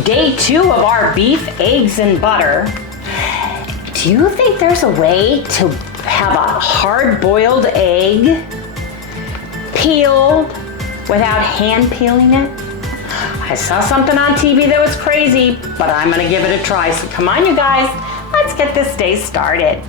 day 2 of our beef, eggs, and butter. Do you think there's a way to have a hard-boiled egg peeled without hand peeling it? I saw something on TV that was crazy, but I'm gonna give it a try. So come on, you guys, let's get this day started.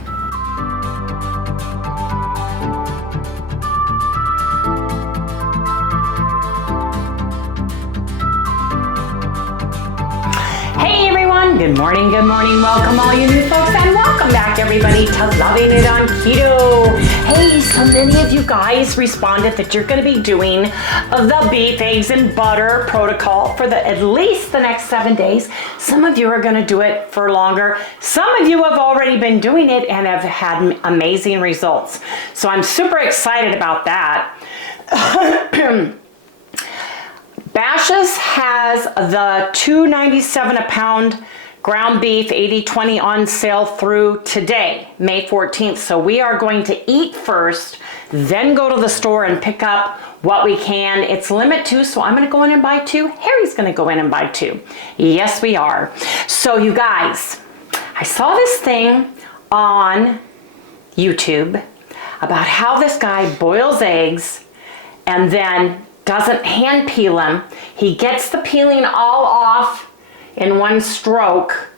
Hey everyone, good morning, welcome all you new folks, and welcome back everybody to Loving It on Keto. Hey, so many of you guys responded that you're going to be doing the beef, eggs, and butter protocol for at least the next 7 days. Some of you are going to do it for longer. Some of you have already been doing it and have had amazing results. So I'm super excited about that. Bashas' has the $2.97 a pound ground beef 80/20 on sale through today, May 14th. So we are going to eat first, then go to the store and pick up what we can. It's limit 2, so I'm gonna go in and buy 2. Harry's gonna go in and buy 2. Yes, we are. So you guys, I saw this thing on YouTube about how this guy boils eggs and then doesn't hand peel them. He gets the peeling all off in one stroke.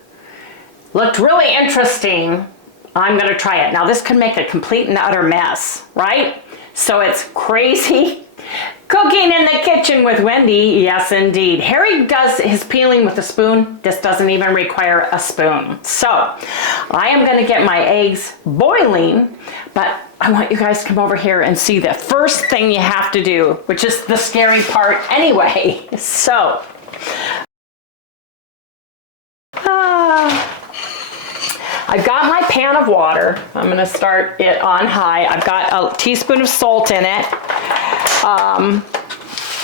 Looked really interesting. I'm gonna try it. Now this could make a complete and utter mess, right? So it's crazy cooking in the kitchen with Wendy. Yes, indeed. Harry does his peeling with a spoon. This doesn't even require a spoon. So I am gonna get my eggs boiling, but I want you guys to come over here and see the first thing you have to do, which is the scary part anyway. So, I've got my pan of water. I'm gonna start it on high. I've got a teaspoon of salt in it.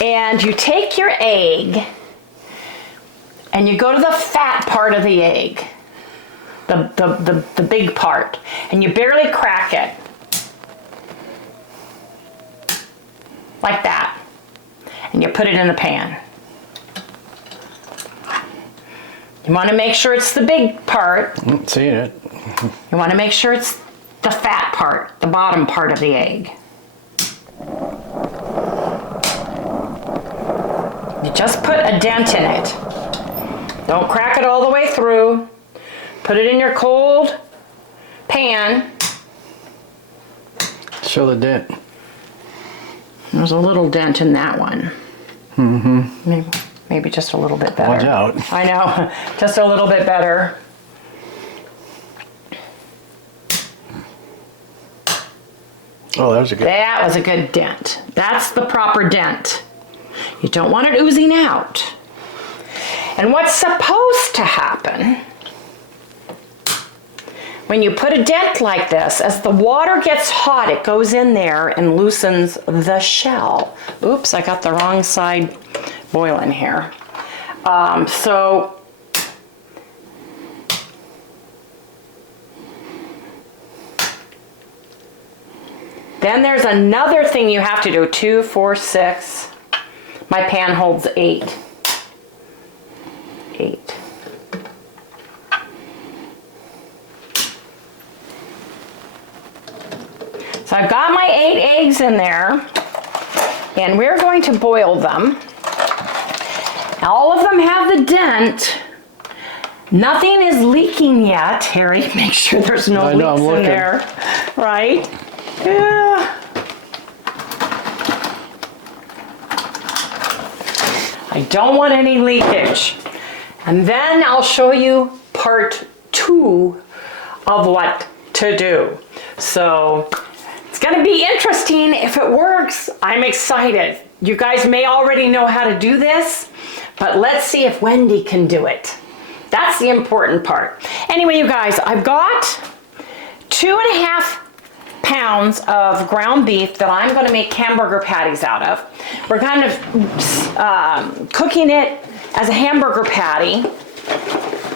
And you take your egg and you go to the fat part of the egg, the big part, and you barely crack it. Like that. And you put it in the pan. You want to make sure it's the big part. I'm seeing it. You want to make sure it's the fat part, the bottom part of the egg. You just put a dent in it. Don't crack it all the way through. Put it in your cold pan. Show the dent. There's a little dent in that one. Mm-hmm. Maybe just a little bit better. Watch out. I know, just a little bit better. Oh, that was a good. That was a good dent. That's the proper dent. You don't want it oozing out. And what's supposed to happen when you put a dent like this, as the water gets hot, it goes in there and loosens the shell. Oops, I got the wrong side boiling here. Then there's another thing you have to do. 2, 4, 6. My pan holds 8. 8. So I've got my 8 eggs in there, and we're going to boil them. All of them have the dent. Nothing is leaking yet. Harry, make sure there's no leaks in there. Right? Yeah. I don't want any leakage. And then I'll show you part 2 of what to do. So it's gonna be interesting if it works. I'm excited. You guys may already know how to do this, but let's see if Wendy can do it. That's the important part. Anyway, you guys, I've got 2.5 pounds of ground beef that I'm going to make hamburger patties out of. We're kind of cooking it as a hamburger patty,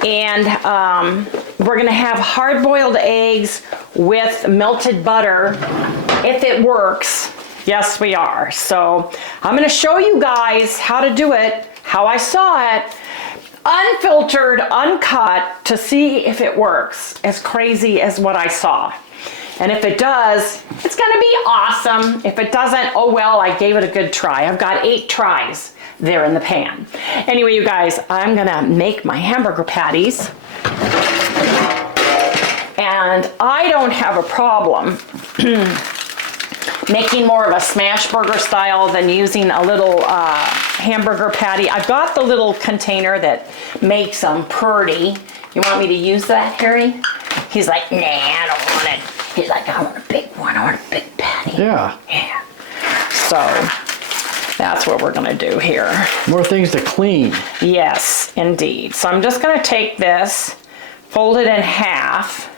and we're going to have hard-boiled eggs with melted butter if it works. Yes, we are. So I'm going to show you guys how to do it, how I saw it. unfiltered, uncut, to see if it works as crazy as what I saw. And if it does, it's gonna be awesome. If it doesn't, oh well, I gave it a good try. I've got 8 tries there in the pan. Anyway, you guys, I'm gonna make my hamburger patties. And I don't have a problem making more of a smash burger style than using a little hamburger patty. I've got the little container that makes them pretty. You want me to use that, Harry? He's like, nah, I don't want it. He's like, I want a big one. I want a big patty. Yeah. Yeah. So that's what we're gonna do here. More things to clean. Yes, indeed. So I'm just gonna take this, fold it in half.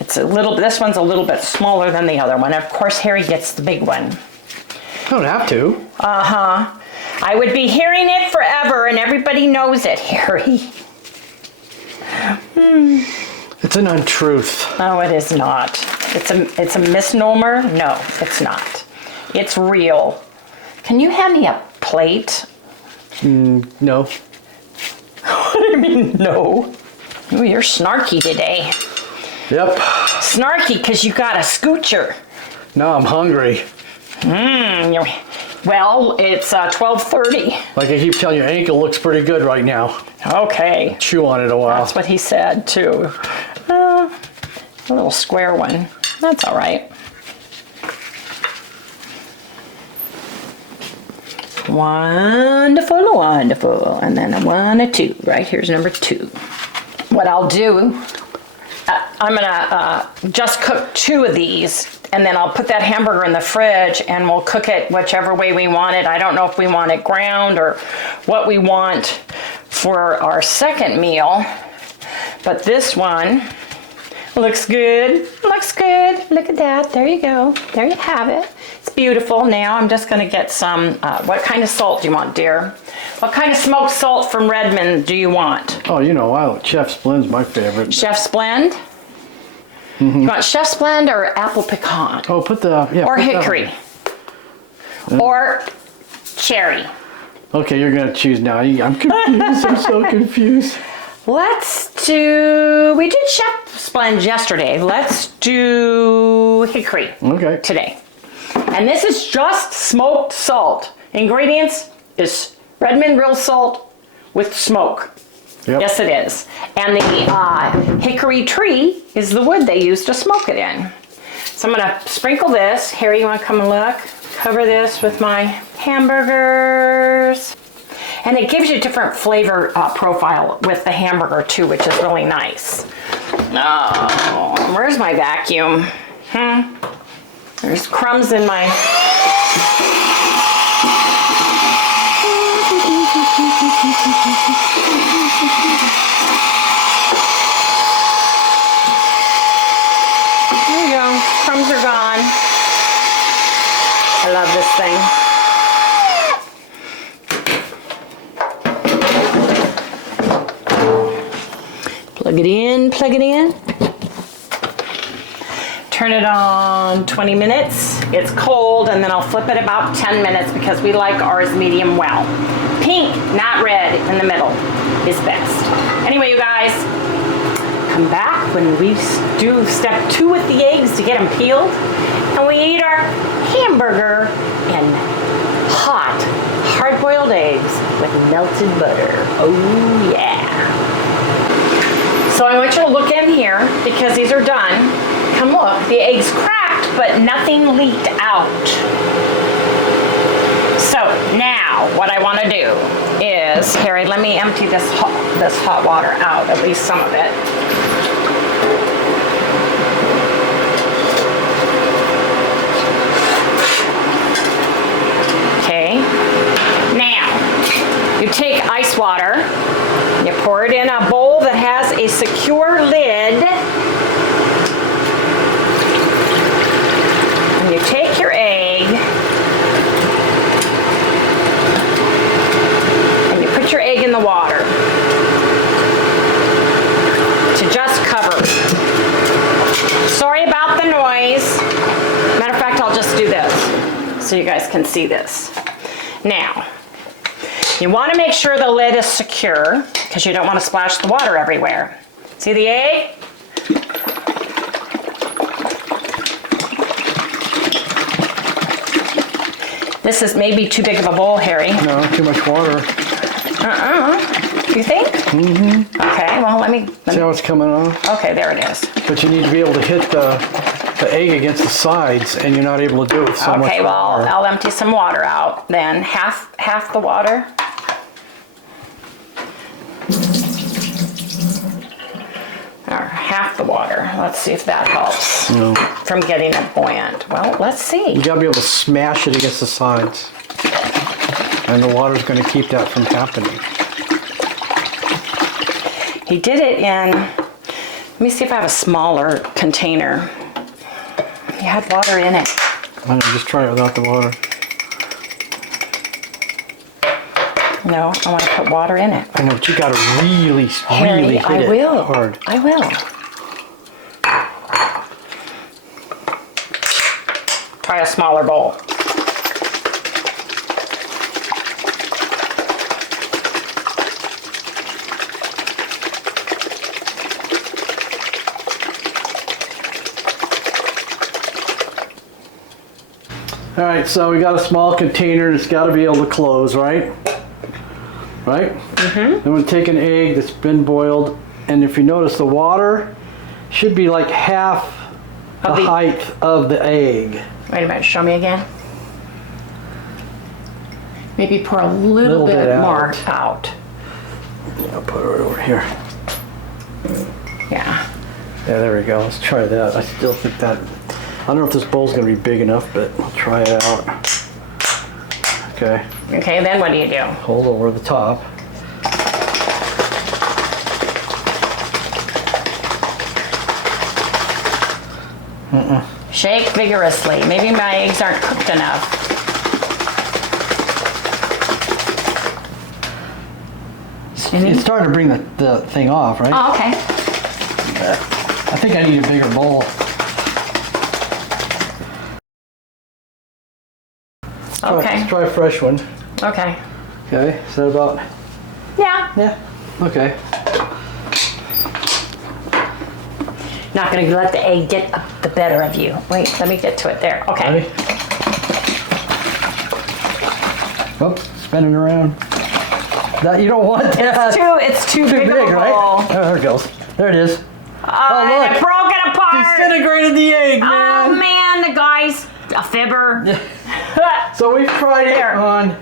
It's a little, this one's a little bit smaller than the other one. Of course, Harry gets the big one. Don't have to. Uh-huh. I would be hearing it forever and everybody knows it, Harry. It's an untruth. No, it is not. It's a misnomer. No, it's not. It's real. Can you hand me a plate? No. What do you mean, no? Ooh, you're snarky today. Yep. Snarky because you got a scoocher. No, I'm hungry. Well, it's 12:30. Like I keep telling you, your ankle looks pretty good right now. Okay. Chew on it a while. That's what he said, too. A little square one. That's all right. Wonderful, wonderful. And then a 1, a 2. Right here's number 2. What I'll do, I'm gonna just cook 2 of these, and then I'll put that hamburger in the fridge and we'll cook it whichever way we want it. I don't know if we want it ground or what we want for our second meal, but this one looks good. Looks good. Look at that. There you go. There you have it. It's beautiful. Now I'm just gonna get some, what kind of salt do you want, dear? What kind of smoked salt from Redmond do you want? Oh, you know, Chef's Blend's my favorite. Chef's Blend? You want Chef's Blend or apple pecan? Oh, put the, yeah. Or put that hickory? one. Or cherry? Okay, you're gonna choose now. I'm confused. I'm so confused. Let's do, we did Chef's Blend yesterday. Let's do hickory Okay. today. And this is just smoked salt. Ingredients is Redmond real salt with smoke. Yep. Yes, it is. And the hickory tree is the wood they use to smoke it in. So I'm gonna sprinkle this. Harry, you wanna come and look? Cover this with my hamburgers. And it gives you a different flavor profile with the hamburger too, which is really nice. Oh, where's my vacuum? There's crumbs in my... There you go, crumbs are gone. I love this thing. Plug it in, plug it in. Turn it on 20 minutes. It's cold, and then I'll flip it about 10 minutes because we like ours medium well. Pink, not red, in the middle is best. Anyway, you guys, come back when we do step 2 with the eggs to get them peeled, and we eat our hamburger in hot, hard-boiled eggs with melted butter. Oh yeah. So I want you to look in here because these are done. Come look, the eggs cracked, but nothing leaked out. So now what I want to do is, Harry, let me empty this hot water out, at least some of it. Okay. Now, you take ice water, you pour it in a bowl that has a secure lid. And you take your egg and you put your egg in the water to just cover. Sorry about the noise. Matter of fact, I'll just do this so you guys can see this. Now, You want to make sure the lid is secure because you don't want to splash the water everywhere. See the egg? This is maybe too big of a bowl, Harry. No, too much water. You think? Mm-hmm. Okay, well, let me See how it's coming off? Okay, there it is. But you need to be able to hit the egg against the sides, and you're not able to do it with so much Okay, well, water. I'll empty some water out then. Half the water. Or half the water. Let's see if that helps No. from getting it buoyant. Well, let's see. You gotta be able to smash it against the sides. And the water's gonna keep that from happening. He did it in, let me see if I have a smaller container. He had water in it. I don't know, just try it without the water. No, I want to put water in it. I know, but you gotta really, Harry, really hit I it will. hard. I will. Try a smaller bowl. All right, so we got a small container that's got to be able to close, right? Right? Mm-hmm. Then we'll take an egg that's been boiled, and if you notice, the water should be like half the height of the egg. Wait a minute, show me again. Maybe pour a little bit more out. Yeah, I'll put it over here. Yeah. Yeah, there we go. Let's try that. I still think that. I don't know if this bowl's gonna be big enough, but we'll try it out. Okay. Okay, then what do you do? Hold over the top. Shake vigorously. Maybe my eggs aren't cooked enough. It's starting to bring the thing off, right? Oh, okay. I think I need a bigger bowl. Okay. Let's try a fresh one. Okay. Okay, is that about? Yeah. Yeah. Okay. Not gonna let the egg get the better of you. Wait, let me get to it there. Okay. Ready? Oops, spinning around. That you don't want that. It's too big, right? bowl. Oh, there it goes. There it is. Oh, look. it broke it apart. Disintegrated the egg, man. Oh man, the guy's a fibber. So we've tried it There. on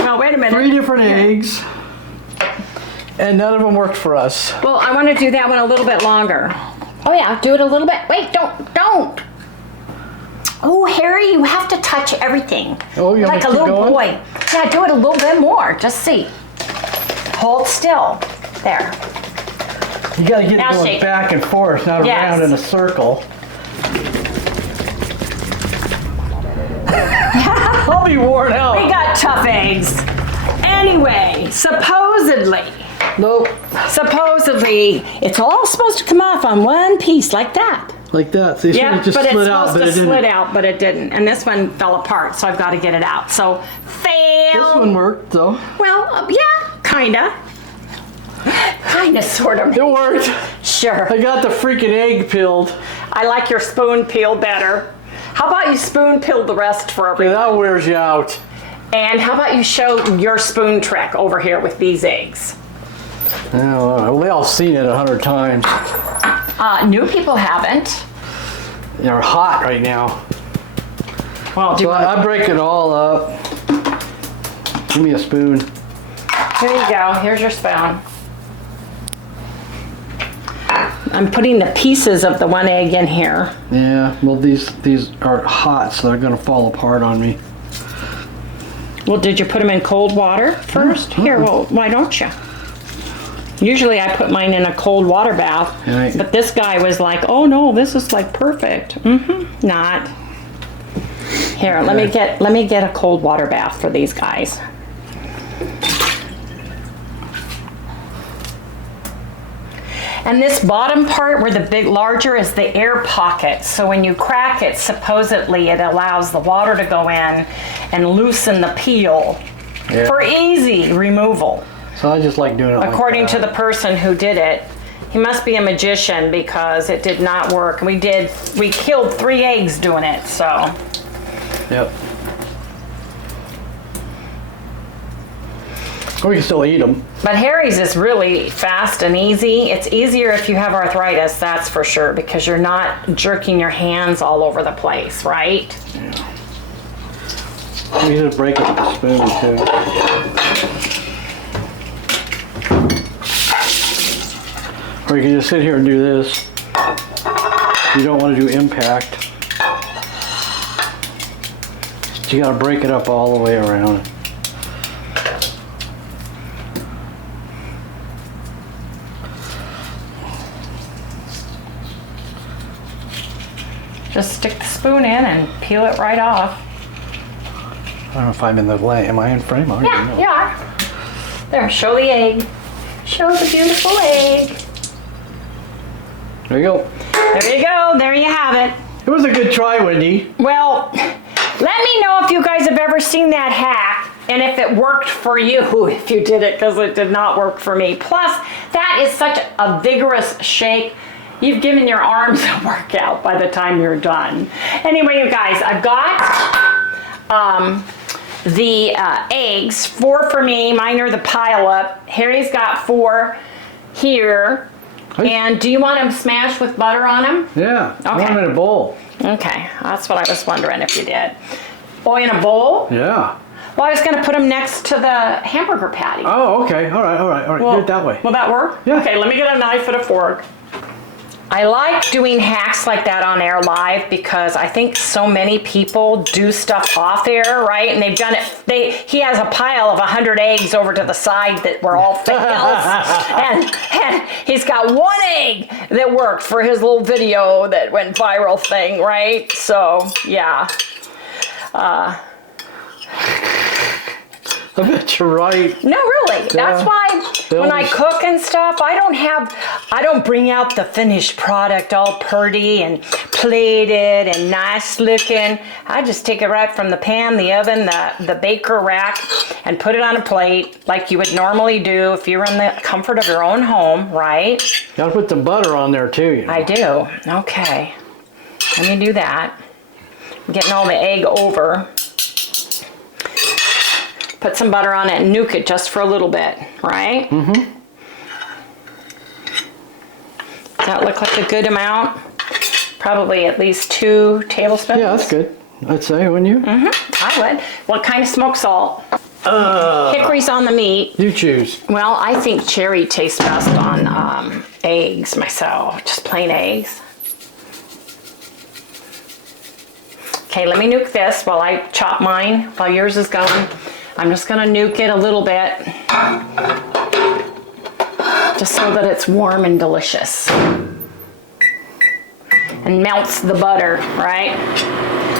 No, wait a minute. 3 different eggs, and none of them worked for us. Well, I want to do that one a little bit longer. Oh yeah, do it a little bit. Wait, don't. Oh, Harry, you have to touch everything. Oh, you want like me a to keep little going? boy. Yeah, do it a little bit more. Just see. Hold still. There. You gotta get Now it going shake. back and forth, not Yes. around in a circle. I'll be worn out. We got tough eggs. Anyway, supposedly, it's all supposed to come off on one piece like that. Like that. So you should Yeah, have just but it's slid out, supposed but to it didn't. split out, but it didn't. And this one fell apart, so I've got to get it out. So, fail. This one worked, though. Well, yeah, kinda. Kinda, sort of. It worked. Sure. I got the freaking egg peeled. I like your spoon peel better. How about you spoon peel the rest for Okay, everyone? that wears you out. And how about you show your spoon trick over here with these eggs? Well, they all seen it 100 times. New people haven't. They're hot right now. Well, do you So want... I break it all up. Give me a spoon. Here you go. Here's your spoon. I'm putting the pieces of the one egg in here. Yeah, well these are hot, so they're gonna fall apart on me. Well, did you put them in cold water first? Here, well, why don't you? Usually I put mine in a cold water bath, Right. but this guy was like, oh no, this is like perfect. Not. Here, let me get a cold water bath for these guys. And this bottom part where the larger is the air pocket. So when you crack it, supposedly it allows the water to go in and loosen the peel Yeah. for easy removal. So I just like doing it According like to that. the person who did it, he must be a magician because it did not work. We killed 3 eggs doing it, so. Yep. We can still eat them. But Harry's is really fast and easy. It's easier if you have arthritis, that's for sure, because you're not jerking your hands all over the place, right? Yeah. You just break it with a spoon too. Or you can just sit here and do this. You don't want to do impact. You got to break it up all the way around. Just stick the spoon in and peel it right off. I don't know if I'm in the lane. Am I in frame? I don't even know. Yeah, you are. There, show the egg. Show the beautiful egg. There you go. There you go. There you have it. It was a good try, Wendy. Well, let me know if you guys have ever seen that hack and if it worked for you, if you did it, because it did not work for me. Plus, that is such a vigorous shake. You've given your arms a workout by the time you're done. Anyway, you guys, I've got the eggs, 4 for me. Mine are the pile up. Harry's got 4 here. And do you want them smashed with butter on them? Yeah. Okay. I want them in a bowl. Okay, that's what I was wondering if you did. Oh, in a bowl? Yeah. Well, I was going to put them next to the hamburger patty. Oh, okay. All right. Well, do it that way. Will that work? Yeah. Okay, let me get a knife and a fork. I like doing hacks like that on air live because I think so many people do stuff off air, right? And they've done it. He has a pile of 100 eggs over to the side that were all fails, and he's got 1 egg that worked for his little video that went viral thing, right? So yeah. I bet you're right. No, really. That's why when I cook and stuff, I don't bring out the finished product all pretty and plated and nice looking. I just take it right from the pan, the oven, the baker rack, and put it on a plate like you would normally do if you were in the comfort of your own home, right? Gotta put some butter on there too, you know. I do. Okay. Let me do that. I'm getting all the egg over. Put some butter on it and nuke it just for a little bit, right? Mm-hmm. Does that look like a good amount? Probably at least 2 tablespoons. Yeah, that's good. I'd say, wouldn't you? Mm-hmm. I would. What kind of smoked salt? Hickory's on the meat. You choose. Well, I think cherry tastes best on eggs myself, just plain eggs. Okay, let me nuke this while I chop mine, while yours is going. I'm just gonna nuke it a little bit, just so that it's warm and delicious. And melts the butter, right?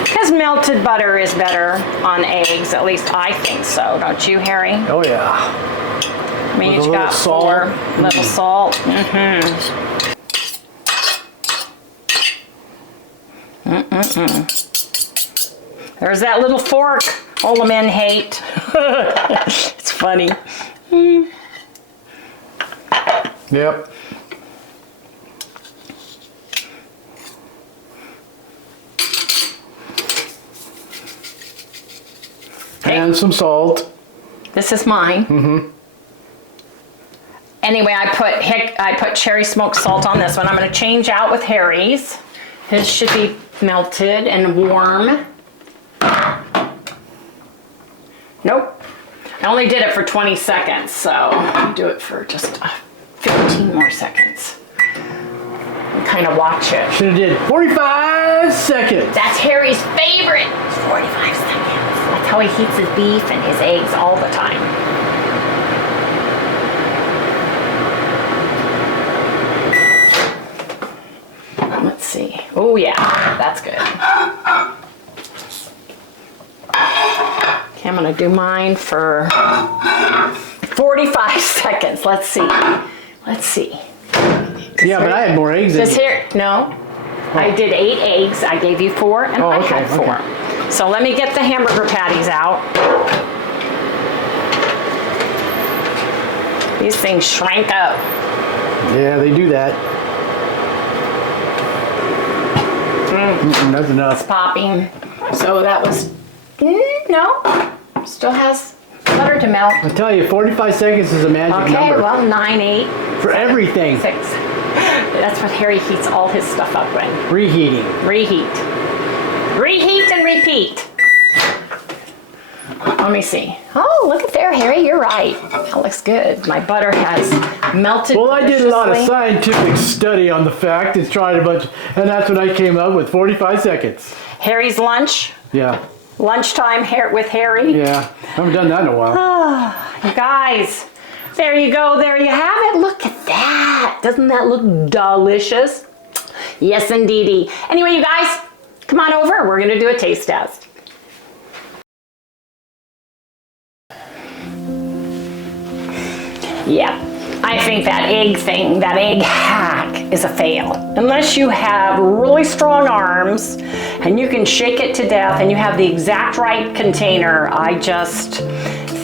Because melted butter is better on eggs, at least I think so, don't you, Harry? Oh yeah. I mean, With you a got little 4, salt. little salt. There's that little fork all the men hate. It's funny. Yep. And some salt. This is mine. Mm-hmm. Anyway, I put cherry smoked salt on this one. I'm going to change out with Harry's. His should be melted and warm. Nope. I only did it for 20 seconds, so I'll do it for just 15 more seconds. And kind of watch it. Should have did 45 seconds. That's Harry's favorite. 45 seconds. That's how he heats his beef and his eggs all the time. Let's see. Oh yeah, that's good. Okay, I'm gonna do mine for 45 seconds. Let's see. Let's see. Yeah, but I had more eggs than This you. here, no. I did 8 eggs. I gave you 4, and I okay, had 4. So let me get the hamburger patties out. These things shrank up. Yeah, they do that. That's enough. Popping. So that was, no, still has butter to melt. I tell you, 45 seconds is a magic Okay, number. well, 9, 8, For everything. 6. That's what Harry heats all his stuff up in. Reheating. Reheat. Reheat and repeat. Let me see. Oh, look at there, Harry. You're right. That looks good. My butter has melted. Well, I did a lot of deliciously. scientific study on the fact and tried a bunch, and that's what I came up with, 45 seconds. Harry's lunch. Yeah, Lunchtime with Harry. yeah. I haven't done that in a while. You guys, there you go. There you have it. Look at that. Doesn't that look delicious? Yes, indeedy. Anyway, you guys, come on over. We're going to do a taste test. Yeah, I think that egg thing, that egg hack is a fail. Unless you have really strong arms and you can shake it to death and you have the exact right container, I just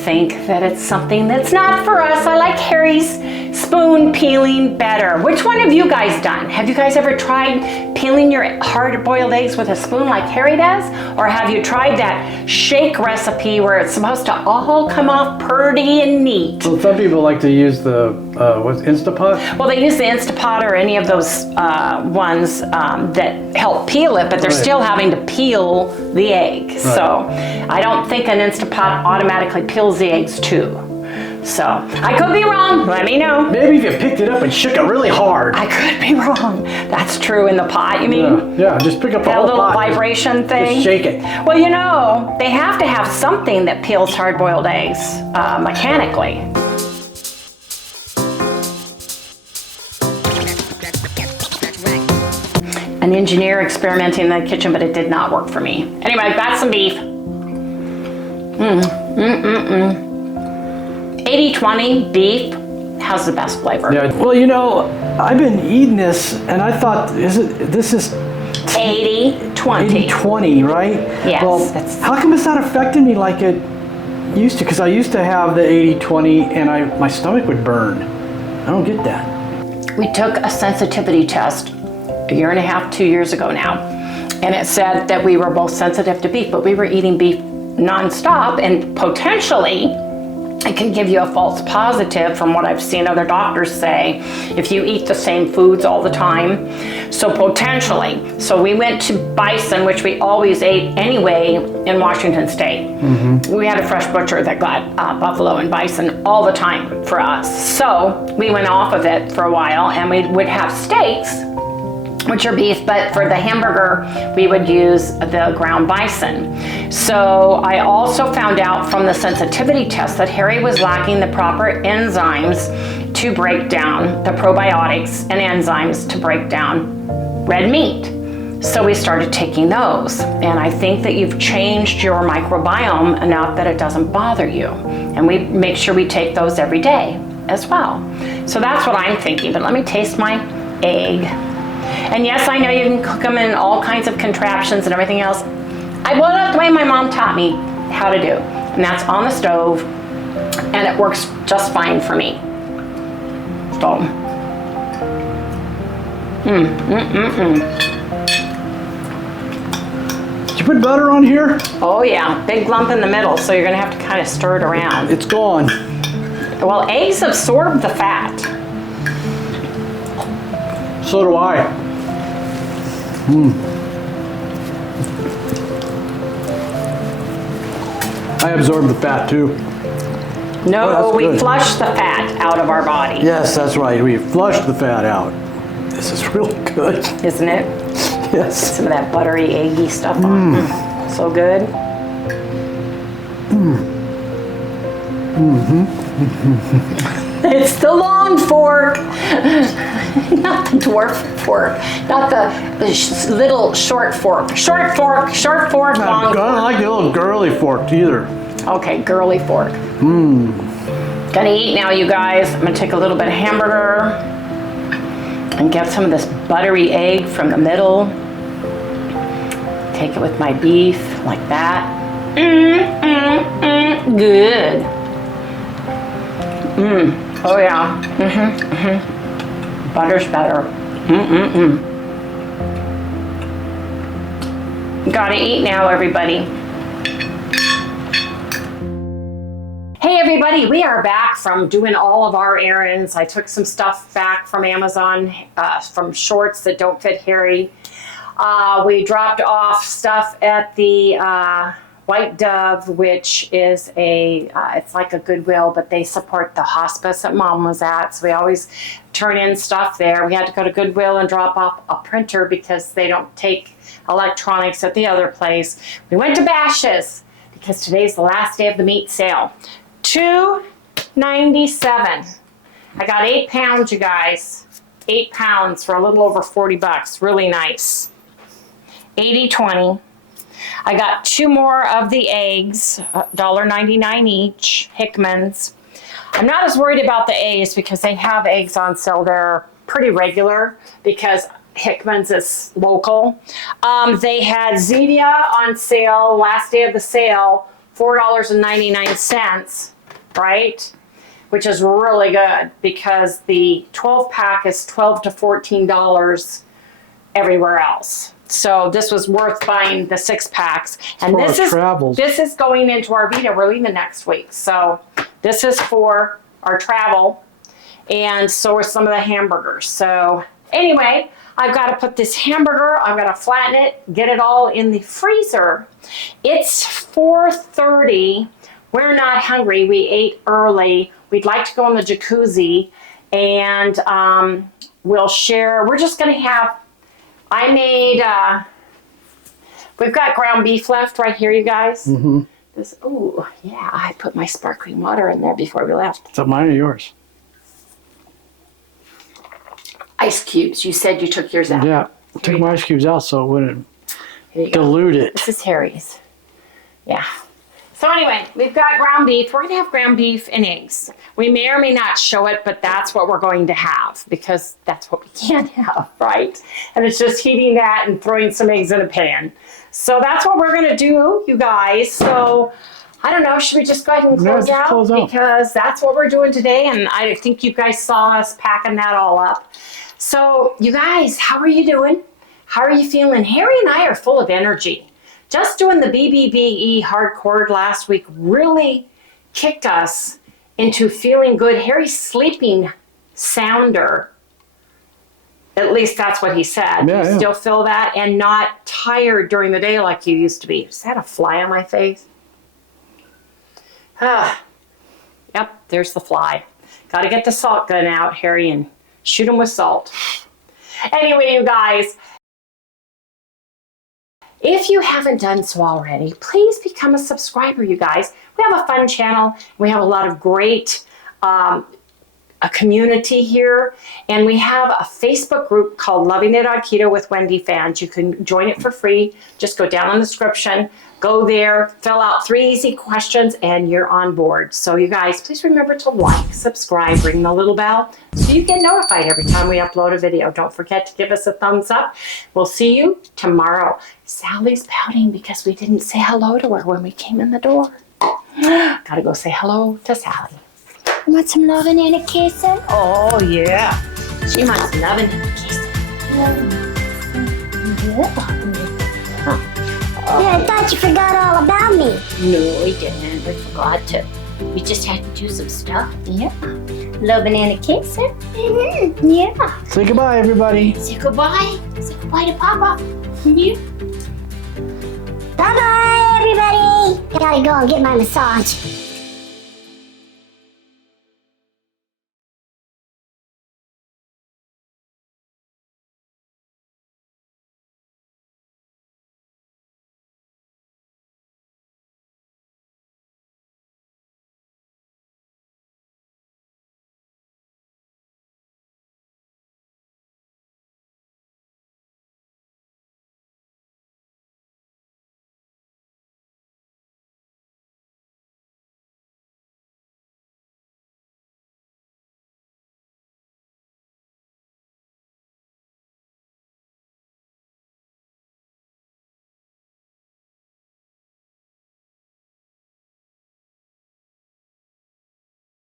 think that it's something that's not for us. I like Harry's spoon peeling better. Which one have you guys done? Have you guys ever tried peeling your hard-boiled eggs with a spoon like Harry does? Or have you tried that shake recipe where it's supposed to all come off pretty and neat? Well, some people like to use the, what's Instapot? Well, they use the Instapot or any of those ones that help peel it, but they're Right. still having to peel the egg. So I don't think an Instapot automatically peels the eggs too. So I could be wrong. Let me know. Maybe if you picked it up and shook it really hard. I could be wrong. That's true in the pot, you mean? Yeah, just pick up the That whole little pot. vibration thing? Just shake it. Well, you know, they have to have something that peels hard-boiled eggs mechanically. An engineer experimenting in the kitchen, but it did not work for me. Anyway, I've got some beef. 80-20 beef has the best flavor. Yeah. Well, you know, I've been eating this, and I thought, this is 80-20. 80-20, right? Yes, Well, that's- how come it's not affecting me like it used to? Because I used to have the 80-20, and my stomach would burn. I don't get that. We took a sensitivity test a year and a half, 2 years ago now, and it said that we were both sensitive to beef, but we were eating beef nonstop, and potentially it can give you a false positive from what I've seen other doctors say if you eat the same foods all the time. So potentially. So we went to bison, which we always ate anyway in Washington State. We had a fresh butcher that got buffalo and bison all the time for us. So we went off of it for a while, and we would have steaks, which are beef, but for the hamburger, we would use the ground bison. So I also found out from the sensitivity test that Harry was lacking the proper enzymes to break down the probiotics and enzymes to break down red meat. So we started taking those. And I think that you've changed your microbiome enough that it doesn't bother you. And we make sure we take those every day as well. So that's what I'm thinking, but let me taste my egg. And yes, I know you can cook them in all kinds of contraptions and everything else. I boil it the way my mom taught me how to do, and that's on the stove, and it works just fine for me. So, Did you put butter on here? oh yeah, big lump in the middle, so you're gonna have to kind of stir it around. It's gone. Well, eggs absorb the fat. So do I. I absorb the fat too. No, Oh, that's we good. flush the fat out of our body, Yes, that's right. We flushed the fat out. This is really good. isn't it? Yes. Some of that buttery, eggy stuff on. So good. It's the long fork, not the dwarf fork, not the little short fork. Short fork, I long don't fork. like the little girly fork either. Okay, girly fork. Gonna eat now, you guys. I'm gonna take a little bit of hamburger and get some of this buttery egg from the middle. Take it with my beef like that. Good. Oh yeah. Butter's better. Gotta eat now, everybody. Hey everybody, we are back from doing all of our errands. I took some stuff back from Amazon, from shorts that don't fit Harry. We dropped off stuff at the White Dove, which is it's like a Goodwill, but they support the hospice that Mom was at. So we always turn in stuff there. We had to go to Goodwill and drop off a printer because they don't take electronics at the other place. We went to Bash's because today's the last day of the meat sale. $2.97. I got 8 pounds, you guys. 8 pounds for a little over 40 bucks. Really nice. 80/20. I got 2 more of the eggs, $1.99 each, Hickman's. I'm not as worried about the eggs because they have eggs on sale. They're pretty regular because Hickman's is local. They had Zevia on sale, last day of the sale, $4.99, right? Which is really good because the 12 pack is $12 to $14 everywhere else. So this was worth buying the 6 packs. And this is going into our Vita. We're leaving next week. So this is for our travel. And so are some of the hamburgers. So anyway, I've got to put this hamburger, I've got to flatten it, get it all in the freezer. It's 4:30. We're not hungry. We ate early. We'd like to go in the jacuzzi and we'll share. We're just going to have, I made, we've got ground beef left right here, you guys. This, ooh, yeah, I put my sparkling water in there before we left. Is that mine or yours? Ice cubes. You said you took yours out. Yeah, I took my ice cubes out so it wouldn't dilute it. This is Harry's. Yeah. So anyway, we've got ground beef. We're going to have ground beef and eggs. We may or may not show it, but that's what we're going to have because that's what we can have, right? And it's just heating that and throwing some eggs in a pan. So that's what we're going to do, you guys. So I don't know, should we just go ahead and close out? Because that's what we're doing today. And I think you guys saw us packing that all up. So you guys, how are you doing? How are you feeling? Harry and I are full of energy. Just doing the BBBE hardcore last week really kicked us into feeling good. Harry's sleeping sounder. At least that's what he said. Yeah, you still feel that? And not tired during the day like you used to be. Is that a fly on my face? Yep, there's the fly. Got to get the salt gun out, Harry, and shoot him with salt. Anyway, you guys, if you haven't done so already, please become a subscriber, you guys. We have a fun channel. We have a lot of great a community here, and we have a Facebook group called Loving It on Keto with Wendy fans. You can join it for free. Just go down in the description, go there, fill out 3 easy questions, and you're on board. So you guys, please remember to like, subscribe, ring the little bell so you get notified every time we upload a video. Don't forget to give us a thumbs up. We'll see you tomorrow. Sally's pouting because we didn't say hello to her when we came in the door. Gotta go say hello to Sally. Want some loving and a kissing? Oh, yeah. She wants loving and kissing. Yeah, I thought you forgot all about me. No, we didn't. We forgot to. We just had to do some stuff. Yeah. Loving and a kissing? Yeah. Say goodbye, everybody. Say goodbye. Say goodbye to Papa. Yeah. Bye-bye, everybody. Gotta go and get my massage.